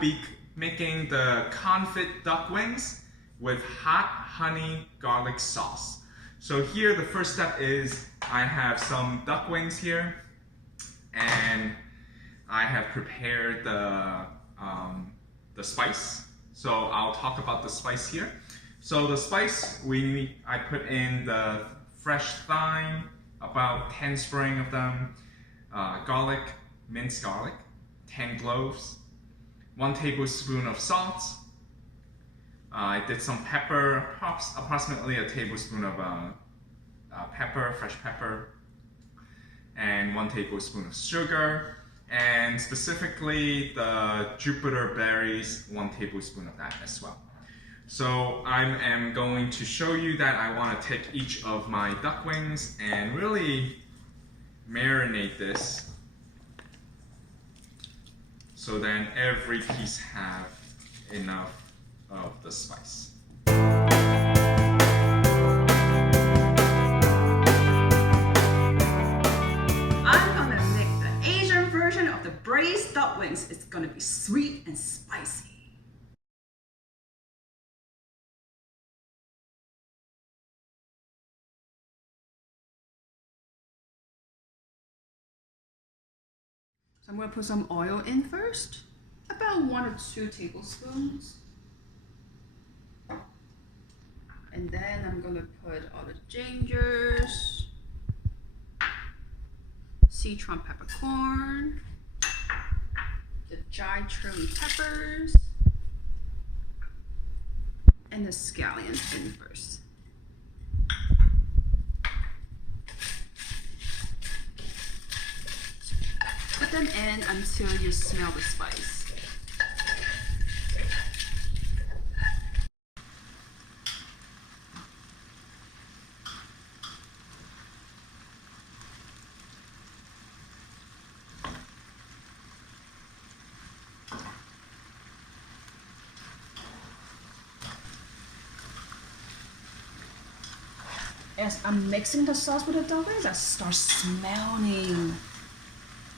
be making the confit duck wings with hot honey garlic sauce. So here the first step is I have some duck wings here, and I have prepared the spice. So I'll talk about the spice here. So the spice, I put in the fresh thyme, about 10 spring of them, garlic, minced garlic, 10 cloves, 1 tablespoon of salt. I did some pepper, approximately a tablespoon of pepper, fresh pepper, and 1 tablespoon of sugar, and specifically the Jupiter berries, 1 tablespoon of that as well. So I am going to show you that I want to take each of my duck wings and really marinate this so then every piece have enough of the spice. I'm gonna make the Asian version of the braised duck wings. It's gonna be sweet and spicy. So I'm gonna put some oil in first, about 1 or 2 tablespoons. And then I'm gonna put all the gingers, citron peppercorn, the dried chili peppers, and the scallions in first. Put them in until you smell the spice. As I'm mixing the sauce with the duck wings, I start smelling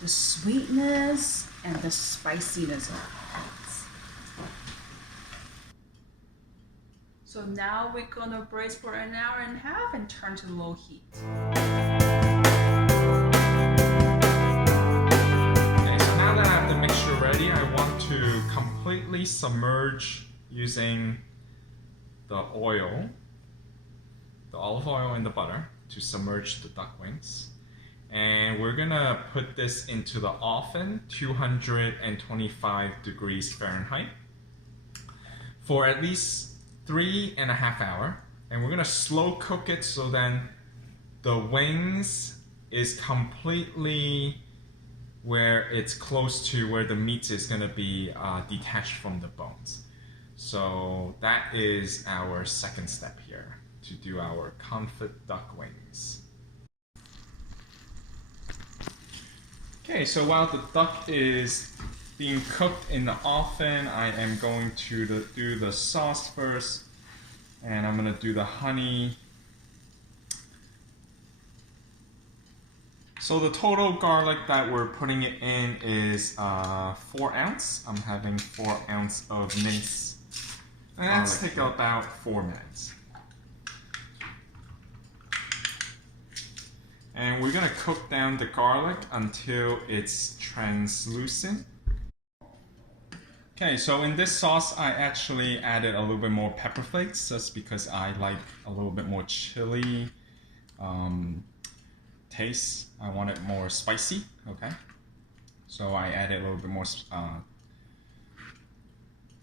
the sweetness and the spiciness of it. So now we're gonna braise for an hour and a half and turn to low heat. Okay, so now that I have the mixture ready, I want to completely submerge using the oil, the olive oil and the butter to submerge the duck wings. And we're gonna put this into the oven, 225 degrees Fahrenheit, for at least 3.5 hours. And we're gonna slow cook it so then the wings is completely where it's close to where the meat is gonna be detached from the bones. So that is our second step here, to do our confit duck wings. Okay, so while the duck is being cooked in the oven, I am going to do the sauce first, and I'm going to do the honey. So the total garlic that we're putting it in is 4 ounces. I'm having 4 ounces of minced. And that's take about 4 minutes. And we're gonna cook down the garlic until it's translucent. Okay, so in this sauce, I actually added a little bit more pepper flakes just because I like a little bit more chili taste. I want it more spicy, okay? So I added a little bit more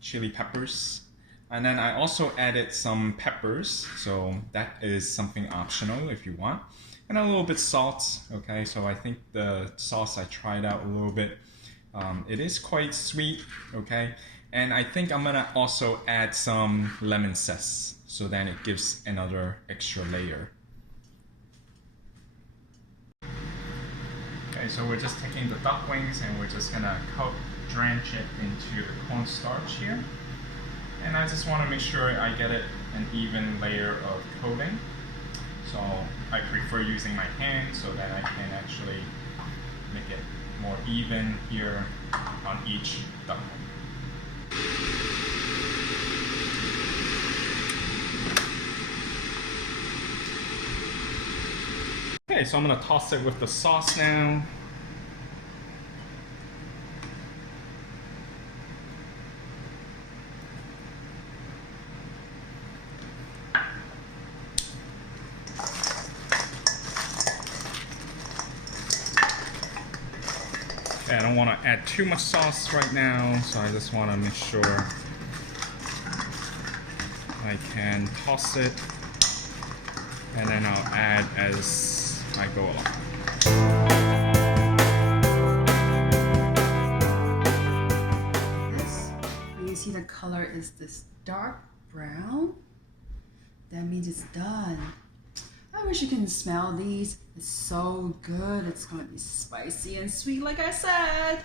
chili peppers. And then I also added some peppers, so that is something optional if you want. And a little bit salt, okay? So I think the sauce I tried out a little bit. It is quite sweet, okay? And I think I'm gonna also add some lemon zest, so then it gives another extra layer. Okay, so we're just taking the duck wings and we're just gonna drench it into the cornstarch here. And I just want to make sure I get it an even layer of coating. So I prefer using my hand so that I can actually make it more even here on each duck wing. Okay, so I'm gonna toss it with the sauce now. Okay, I don't want to add too much sauce right now, so I just want to make sure I can toss it, and then I'll add as I go along. This, when you see the color is this dark brown, that means it's done. I wish you can smell these. It's so good. It's going to be spicy and sweet like I said.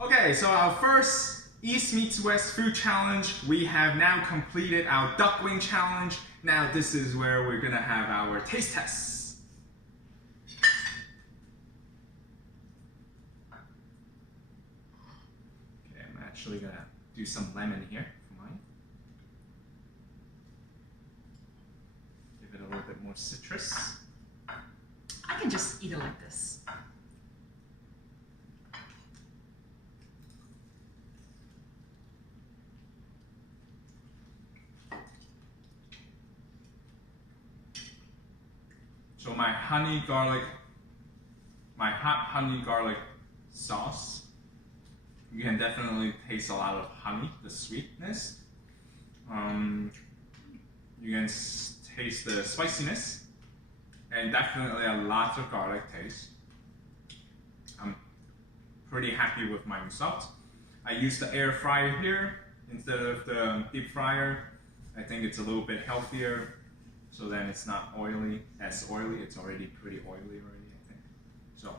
Okay, so our first East meets West food challenge, we have now completed our duck wing challenge. Now this is where we're gonna have our taste tests. Okay, I'm actually gonna do some lemon here for mine. Give it a little bit more citrus. I can just eat it like this. So my hot honey garlic sauce, you can definitely taste a lot of honey, the sweetness. You can taste the spiciness, and definitely a lot of garlic taste. I'm pretty happy with my result. I used the air fryer here instead of the deep fryer. I think it's a little bit healthier, so then it's not oily. It's already pretty oily already, I think. So,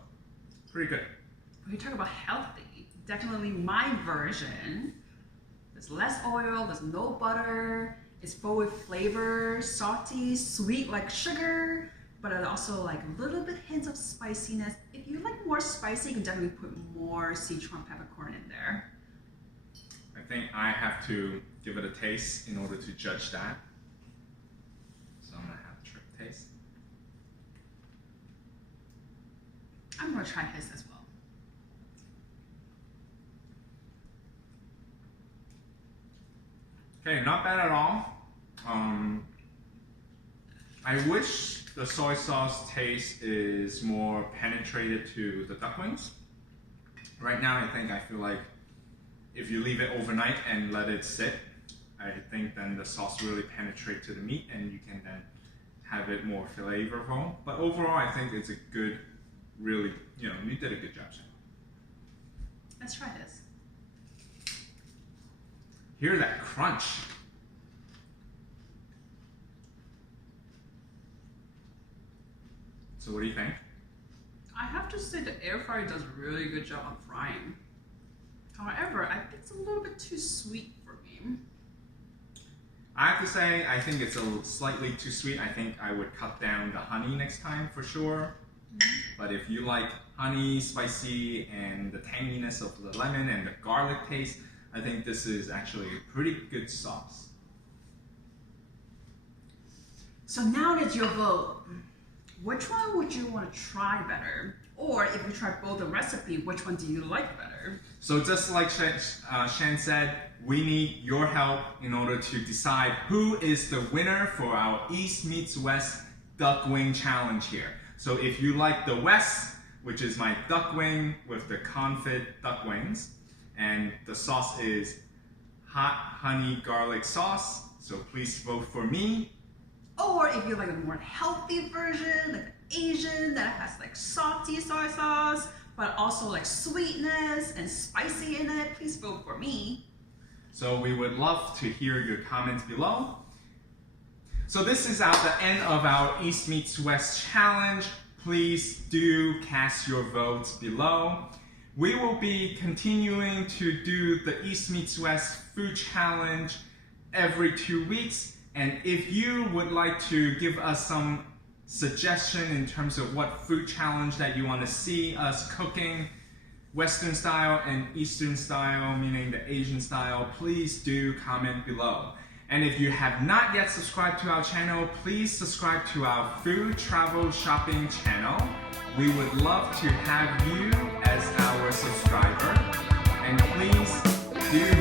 pretty good. When you talk about healthy, definitely my version. There's less oil, there's no butter, it's full with flavor, salty, sweet like sugar, but it also like a little bit hints of spiciness. If you like more spicy, you can definitely put more Sichuan peppercorn in there. I think I have to give it a taste in order to judge that. So I'm gonna have a trip taste. I'm gonna try his as well. Okay, not bad at all. I wish the soy sauce taste is more penetrated to the duck wings. Right now, I feel like if you leave it overnight and let it sit, I think then the sauce really penetrate to the meat and you can then have it more flavorful. But overall, I think it's a good, really, you did a good job, Sam. Let's try this. Hear that crunch. So what do you think? I have to say the air fryer does a really good job on frying. However, I think it's a little bit too sweet for me. I have to say, I think it's slightly too sweet. I think I would cut down the honey next time for sure. But if you like honey, spicy, and the tanginess of the lemon and the garlic taste, I think this is actually a pretty good sauce. So now that you vote, which one would you want to try better? Or if you try both the recipe, which one do you like better? So just like Shan said, we need your help in order to decide who is the winner for our East meets West duck wing challenge here. So if you like the West, which is my duck wing with the Confit duck wings, and the sauce is hot honey garlic sauce, so please vote for me. Or if you like a more healthy version, like Asian, that has like salty soy sauce, but also like sweetness and spicy in it, please vote for me. So we would love to hear your comments below. So this is at the end of our East meets West challenge. Please do cast your votes below. We will be continuing to do the East meets West food challenge every 2 weeks. And if you would like to give us some suggestion in terms of what food challenge that you want to see us cooking, Western style and Eastern style, meaning the Asian style, please do comment below. And if you have not yet subscribed to our channel, please subscribe to our food travel shopping channel. We would love to have you as our subscriber. And please do